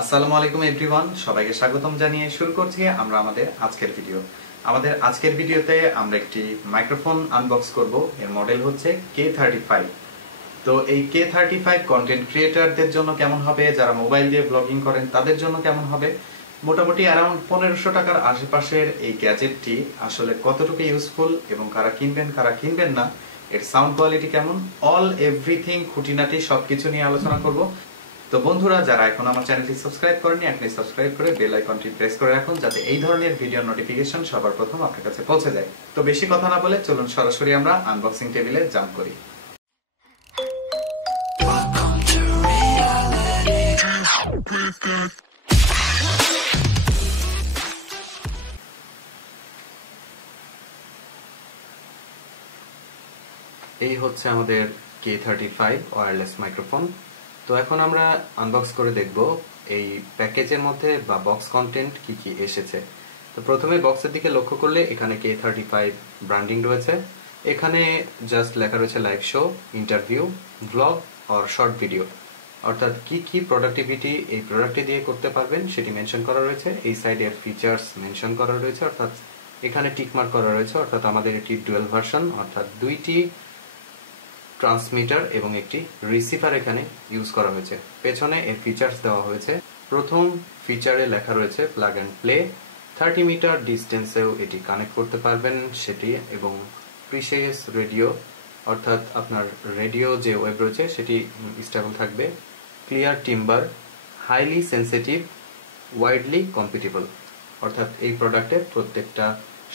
আসসালামু আলাইকুম এভরিওয়ান, সবাইকে স্বাগতম জানিয়ে শুরু করছি আমরা আমাদের আজকের ভিডিও। আমাদের আজকের ভিডিওতে আমরা একটি মাইক্রোফোন আনবক্স করব। এর মডেল হচ্ছে K35। তো এই K35 কন্টেন্ট ক্রিয়েটরদের জন্য কেমন হবে, যারা মোবাইল দিয়ে ব্লগিং করেন তাদের জন্য কেমন হবে, মোটামুটি অ্যারাউন্ড 1500 টাকার আশেপাশের এই গ্যাজেটটি আসলে কতটুকু ইউজফুল এবং কারা কিনবেন কারা কিনবেন না, এর সাউন্ড কোয়ালিটি কেমন, অল এভরিথিং খুঁটিনাটি সবকিছু নিয়ে আলোচনা করব। তো বন্ধুরা, যারা এখন আমার চ্যানেলটি সাবস্ক্রাইব করেনি এখনই সাবস্ক্রাইব করে বেল আইকনটি প্রেস করে রাখুন, যাতে এই ধরনের ভিডিও নোটিফিকেশন সবার প্রথম আপনার কাছে পৌঁছে যায়। তো বেশি কথা না বলে চলুন সরাসরি আমরা আনবক্সিং টেবিলে জাম্প করি। এই হচ্ছে আমাদের K35 ওয়্যারলেস মাইক্রোফোন। তো এখন আমরা আনবক্স করে দেখব এই প্যাকেজের মধ্যে বা বক্স কন্টেন্ট কি কি এসেছে। তো প্রথমে বক্সের দিকে লক্ষ্য করলে এখানে K35 ব্র্যান্ডিং রয়েছে। এখানে জাস্ট লেখা রয়েছে লাইভ শো, ইন্টারভিউ, ব্লগ আর শর্ট ভিডিও, অর্থাৎ কি কি প্রোডাক্টিভিটি এই প্রোডাক্টটি দিয়ে করতে পারবেন সেটি মেনশন করা রয়েছে। এই সাইডে ফিচার্স মেনশন করা রয়েছে, অর্থাৎ এখানে টিকমার্ক করা রয়েছে, অর্থাৎ আমাদের এটি ডুয়াল ভার্সন, অর্থাৎ দুইটি ট্রান্সমিটার এবং একটি রিসিভার এখানে ইউজ করা হয়েছে। পেছনে এর ফিচার্স দেওয়া হয়েছে। প্রথম ফিচারে লেখা রয়েছে প্লাগ অ্যান্ড প্লে, 30 মিটার ডিস্টেন্সেও এটি কানেক্ট করতে পারবেন সেটি, এবং প্রিসিয়াস রেডিও, অর্থাৎ আপনার রেডিও যে ওয়েভ রয়েছে সেটি স্টেবল থাকবে, clear timber, highly sensitive, widely compatible, অর্থাৎ এই প্রোডাক্টের প্রত্যেকটা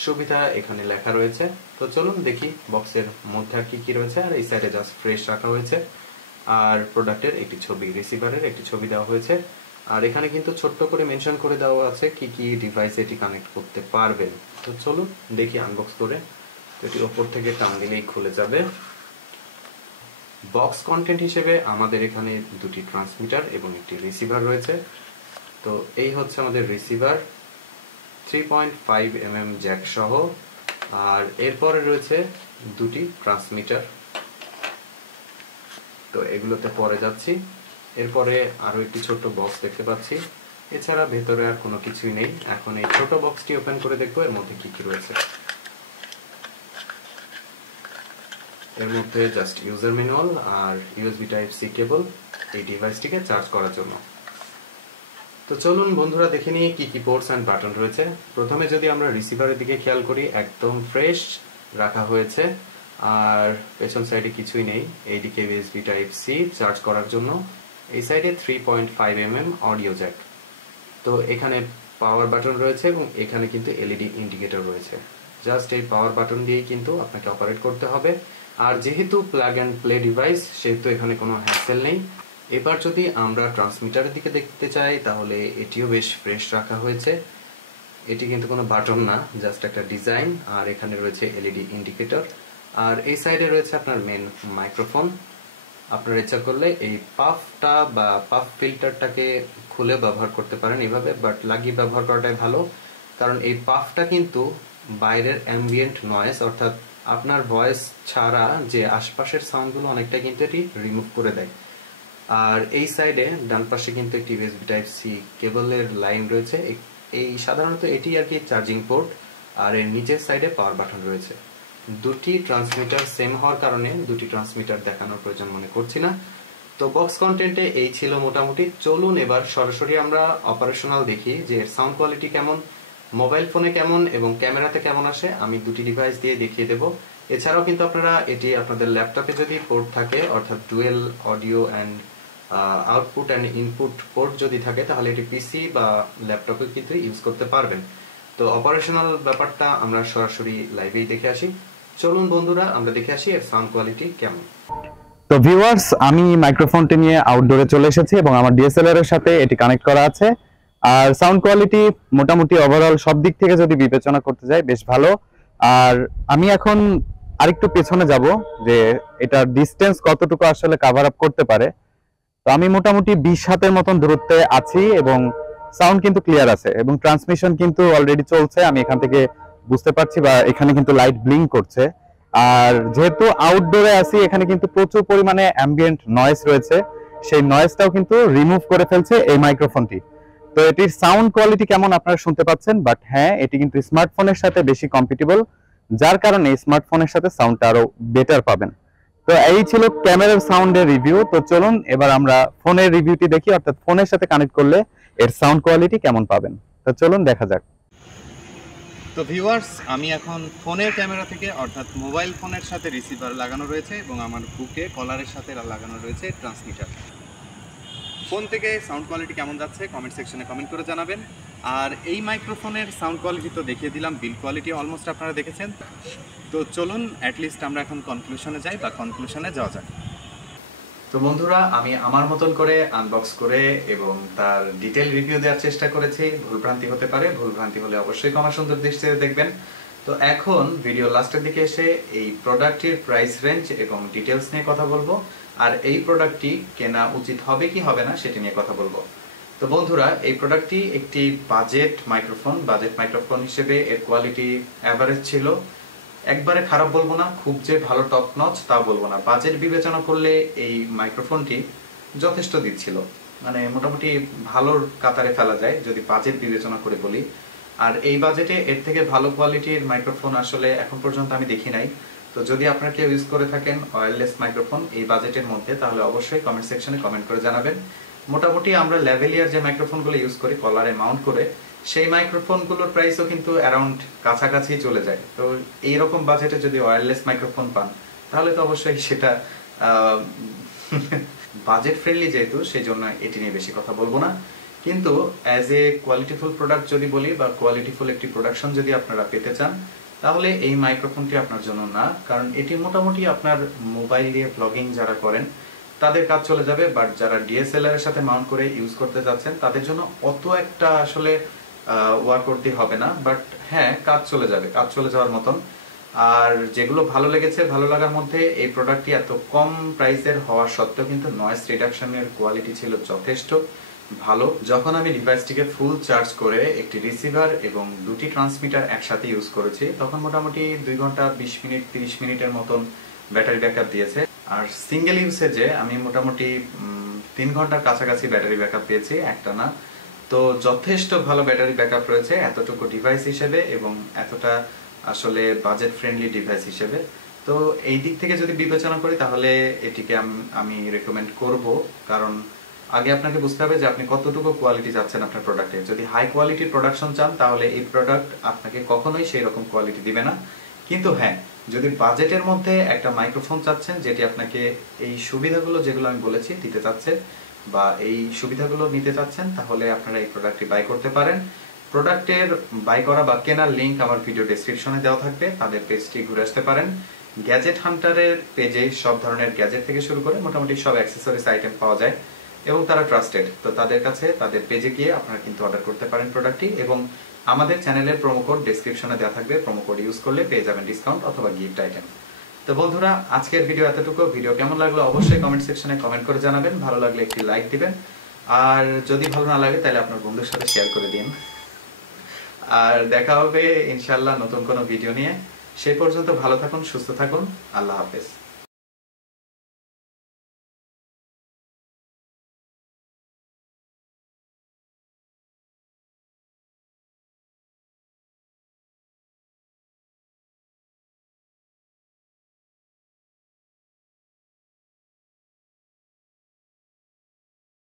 সুবিধা এখানে লেখা রয়েছে। তো চলুন দেখি বক্সের মধ্যে আর কি কি রয়েছে। আর এই সাইডে জাস্ট ফ্রেশ রাখা হয়েছে, আর প্রোডাক্টের একটি ছবি, রিসিভারের একটি ছবি দেওয়া হয়েছে। আর এখানে কিন্তু ছোট্ট করে মেনশন করে দেওয়া আছে কি কি ডিভাইস এটি কানেক্ট করতে পারবেন। তো চলুন দেখি আনবক্স করে। এটি ওপর থেকে টান দিলেই খুলে যাবে। বক্স কন্টেন্ট হিসেবে আমাদের এখানে দুটি ট্রান্সমিটার এবং একটি রিসিভার রয়েছে। তো এই হচ্ছে আমাদের রিসিভার, 3.5 mm জ্যাক সহ, আর এরপরে রয়েছে দুটি ট্রান্সমিটার। তো এগুলোতে পরে যাচ্ছি। এরপরে আরো একটি ছোট বক্স দেখতে পাচ্ছি, এছাড়া ভেতরে আর কোনো কিছুই নেই। এখন এই ছোট বক্সটি ওপেন করে দেখবো এর মধ্যে কি কি রয়েছে। এর মধ্যে জাস্ট ইউজার ম্যানুয়াল আর USB Type-C কেবল এই ডিভাইসটিকে চার্জ করার জন্য। তো চলুন বন্ধুরা দেখে নিয়ে কি কি পোর্টস এন্ড বাটন রয়েছে। প্রথমে যদি আমরা রিসিভারের দিকে খেয়াল করি, একদম ফ্রেশ রাখা হয়েছে, আর পেছন সাইডে কিছুই নেই। এইদিকে USB Type-C চার্জ করার জন্য, এই সাইডে 3.5 mm অডিও জ্যাক। তো এখানে পাওয়ার বাটন রয়েছে এবং এখানে কিন্তু LED ইন্ডিকেটর রয়েছে। জাস্ট এই পাওয়ার বাটন দিয়েই কিন্তু আপনাকে অপারেট করতে হবে। আর যেহেতু প্লাগ অ্যান্ড প্লে ডিভাইস, সেহেতু এখানে কোনো হ্যাসেল নেই। এবার যদি আমরা ট্রান্সমিটারের দিকে দেখতে চাই, তাহলে এটিও বেশ ফ্রেশ রাখা হয়েছে। এটি কিন্তু কোনো বাটন না, জাস্ট একটা ডিজাইন। আর এখানে রয়েছে LED ইন্ডিকেটর, আর এই সাইডে রয়েছে আপনার মেন মাইক্রোফোন। আপনার ইচ্ছা করলে এই পাফটা বা পাফ ফিল্টারটাকে খুলে ব্যবহার করতে পারেন এইভাবে, বাট লাগিয়ে ব্যবহার করাটাই ভালো, কারণ এই পাফটা কিন্তু বাইরের অ্যাম্বিয়েন্ট নয়েজ, অর্থাৎ আপনার ভয়েস ছাড়া যে আশপাশের সাউন্ডগুলো অনেকটা কিন্তু এটি রিমুভ করে দেয়। আর এই সাইডে ডান পাশে কিন্তু একটি USB Type-C কেবলের লাইন রয়েছে। এই সাধারণত এটি আর কি চার্জিং পোর্ট, আর এর নিচের সাইডে পাওয়ার বাটন রয়েছে। দুটি ট্রান্সমিটার সেম হওয়ার কারণে দুটি ট্রান্সমিটার দেখানোর প্রয়োজন মনে করছি না। তো বক্স কন্টেন্টে এই ছিল মোটামুটি। চলুন এবার সরাসরি আমরা অপারেশনাল দেখি যে এর সাউন্ড কোয়ালিটি কেমন, মোবাইল ফোনে কেমন এবং ক্যামেরাতে কেমন আসে। আমি দুটি ডিভাইস দিয়ে দেখিয়ে দেব। এছাড়াও কিন্তু আপনারা এটি আপনাদের ল্যাপটপে যদি পোর্ট থাকে, অর্থাৎ dual audio and output and input port যদি থাকে, তাহলে এটি পিসি বা ল্যাপটপে কিন্তু ইউজ করতে পারবেন। তো অপারেশনাল ব্যাপারটা আমরা সরাসরি লাইভেই দেখে আসি। চলুন বন্ধুরা আমরা দেখে আসি এর সাউন্ড কোয়ালিটি কেমন। তো ভিউয়ার্স, আমি মাইক্রোফোনটি নিয়ে আউটডোরে চলে এসেছি এবং আমার DSLR এর সাথে এটি কানেক্ট করা আছে। আর সাউন্ড কোয়ালিটি মোটামুটি ওভারঅল সব দিক থেকে যদি বিবেচনা করতে যাই বেশ ভালো। আর আমি এখন আরেকটু পেছনে যাব যে এটার ডিসটেন্স কতটুকু আসলে কভার আপ করতে পারে। তো আমি মোটামুটি 20 হাতের মতন দূরত্বে আছি এবং সাউন্ড কিন্তু ক্লিয়ার আছে এবং ট্রান্সমিশন কিন্তু অলরেডি চলছে, আমি এখান থেকে বুঝতে পারছি, বা এখানে কিন্তু লাইট ব্লিঙ্ক করছে। আর যেহেতু আউটডোরে আছি, এখানে কিন্তু প্রচুর পরিমাণে অ্যাম্বিয়েন্ট নয়েজ রয়েছে সেই নয়েজটাও কিন্তু রিমুভ করে ফেলছে এই মাইক্রোফোনটি। তো এটির সাউন্ড কোয়ালিটি কেমন আপনারা শুনতে পাচ্ছেন, বাট হ্যাঁ এটি কিন্তু স্মার্টফোনের সাথে বেশি কম্পিটেবল, যার কারণে স্মার্টফোনের সাথে সাউন্ডটা আরো বেটার পাবেন। তো এই ছিল ক্যামেরার সাউন্ডের রিভিউ। তো চলুন এবার আমরা ফোনের রিভিউটি দেখি, অর্থাৎ ফোনের সাথে কানেক্ট করলে এর সাউন্ড কোয়ালিটি কেমন পাবেন। তো চলুন দেখা যাক। তো ভিউয়ার্স, আমি এখন ফোনের ক্যামেরা থেকে অর্থাৎ মোবাইল ফোনের সাথে রিসিভার লাগানো রয়েছে এবং আমার বুকে কলারের সাথে লাগানো রয়েছে ট্রান্সমিটার। ফোন থেকে সাউন্ড কোয়ালিটি কেমন যাচ্ছে কমেন্ট সেকশনে কমেন্ট করে জানাবেন। আর এই মাইক্রোফোনের সাউন্ড কোয়ালিটি তো দেখিয়ে দিলাম, বিল কোয়ালিটি অলমোস্ট আপনারা দেখেছেন। তো চলুন অ্যাটলিস্ট আমরা এখন কনক্লুশনে যাই বা কনক্লুশনে যাওয়া যাক। তো বন্ধুরা, আমি আমার মতন করে আনবক্স করে এবং তার ডিটেল রিভিউ দেওয়ার চেষ্টা করেছি। ভুলভ্রান্তি হতে পারে, ভুলভ্রান্তি হলে অবশ্যই ক্ষমা সুন্দর দৃষ্টিতে দেখবেন। তো এখন ভিডিও লাস্টের দিকে এসে এই প্রোডাক্টটির প্রাইস রেঞ্জ এবং ডিটেলস নিয়ে কথা বলবো, আর এই প্রোডাক্টটি কেনা উচিত হবে কি হবে না সেটি নিয়ে কথা বলবো। তো বন্ধুরা, এই প্রোডাক্টটি একটি বাজেট মাইক্রোফোন হিসেবে এর কোয়ালিটি অ্যাভারেজ ছিল। একবারে খারাপ বলবো না, খুব যে ভালো টপ নচ তা বলবো না। বাজেট বিবেচনা করলে এই মাইক্রোফোনটি যথেষ্ট দিচ্ছিল, মানে মোটামুটি ভালোর কাতারে ফেলা যায় যদি বাজেট বিবেচনা করে বলি। আর এই বাজেটে এর থেকে ভালো কোয়ালিটির মাইক্রোফোন আসলে এখন পর্যন্ত আমি দেখি নাই। তো যদি আপনারা কেউ ইউজ করে থাকেন ওয়্যারলেস মাইক্রোফোন এই বাজেটের মধ্যে, তাহলে অবশ্যই কমেন্ট সেকশনে কমেন্ট করে জানাবেন। মোটামুটি আমরা ল্যাভেলিয়ার যে মাইক্রোফোনগুলো ইউজ করি কলারে মাউন্ট করে, সেই মাইক্রোফোনগুলোর প্রাইসও কিন্তু অ্যারাউন্ড কাছাকাছি চলে যায়। তো এইরকম বাজেটে যদি ওয়্যারলেস মাইক্রোফোন পান তাহলে তো অবশ্যই সেটা বাজেট ফ্রেন্ডলি, যেহেতু সেই জন্য এটি নিয়ে বেশি কথা বলবো না। কিন্তু অ্যাজ এ কোয়ালিটিফুল প্রোডাক্ট যদি বলি বা কোয়ালিটিফুল একটি প্রোডাকশন যদি আপনারা পেতে চান, তাহলে এই মাইক্রোফোনটি আপনার জন্য না। কারণ এটি মোটামুটি আপনার মোবাইল দিয়ে ব্লগিং যারা করেন তাদের কাজ চলে যাবে, বাট যারা ডিএসএলআর এর সাথে মাউন্ট করে ইউজ করতে যাচ্ছেন তাদের জন্য অত একটা আসলে ওয়ার্ক করতে হবে না। বাট হ্যাঁ, কাজ চলে যাওয়ার মতন। আর যেগুলো ভালো লেগেছে, ভালো লাগার মধ্যে এই প্রোডাক্টটি এত কম প্রাইসের হওয়া সত্ত্বেও কিন্তু নয়েজ রিডাকশনের কোয়ালিটি ছিল যথেষ্ট ভালো। যখন আমি ডিভাইসটিকে ফুল চার্জ করে একটি রিসিভার এবং দুটি ট্রান্সমিটার একসাথে ইউজ করেছি, তখন মোটামুটি 2 ঘন্টা 20 মিনিট 30 মিনিটের মতন ব্যাটারি ব্যাকআপ দিয়েছে। আর সিঙ্গেল ইউসেজে আমি মোটামুটি 3 ঘন্টার কাছাকাছি ব্যাটারি ব্যাকআপ পেয়েছি একটা না। তো যথেষ্ট ভালো ব্যাটারি ব্যাকআপ রয়েছে এতটুকু ডিভাইস হিসেবে এবং এতটা আসলে বাজেট ফ্রেন্ডলি ডিভাইস হিসেবে। তো এই দিক থেকে যদি বিবেচনা করি তাহলে এটিকে আমি রেকমেন্ড করব। কারণ আগে আপনাকে বুঝতে হবে যে আপনি কতটুকু কোয়ালিটি চাচ্ছেন আপনার প্রোডাক্টে। যদি হাই কোয়ালিটির প্রোডাকশন চান তাহলে এই প্রোডাক্ট আপনাকে কখনোই সেই রকম কোয়ালিটি দিবে না। কিন্তু হ্যাঁ, যদি বাজেটের মধ্যে একটা মাইক্রোফোন চাচ্ছেন যেটি আপনাকে এই সুবিধাগুলো যেগুলো আমি বলেছি দিতে চাচ্ছে বা এই সুবিধাগুলো নিতে চাচ্ছেন, তাহলে আপনারা এই প্রোডাক্টটি বাই করতে পারেন। প্রোডাক্টের বাই করা বা কেনার লিঙ্ক আমার ভিডিও ডেসক্রিপশনে দেওয়া থাকবে, তাদের পেজটি ঘুরে আসতে পারেন। গ্যাজেট হান্টারের পেজে সব ধরনের গ্যাজেট থেকে শুরু করে মোটামুটি সব অ্যাক্সেসরিজ আইটেম পাওয়া যায় এবং তারা ট্রাস্টেড। তো তাদের কাছে তাদের পেজে গিয়ে আপনারা কিন্তু অর্ডার করতে পারেন প্রোডাক্টটি। এবং আমাদের চ্যানেলের প্রোমো কোড ডেসক্রিপশনে দেওয়া থাকবে, প্রোমো কোড ইউজ করলে পেয়ে যাবেন ডিসকাউন্ট অথবা গিফট আইটেম। তো বন্ধুরা, আজকের ভিডিও এতটুকু। ভিডিও কেমন লাগলো অবশ্যই কমেন্ট সেকশনে কমেন্ট করে জানাবেন। ভালো লাগলে একটি লাইক দিবেন, আর যদি ভালো না লাগে তাহলে আপনার বন্ধুর সাথে শেয়ার করে দিন। আর দেখা হবে ইনশাআল্লাহ নতুন কোনো ভিডিও নিয়ে। সেই পর্যন্ত ভালো থাকুন, সুস্থ থাকুন। আল্লাহ হাফেজ।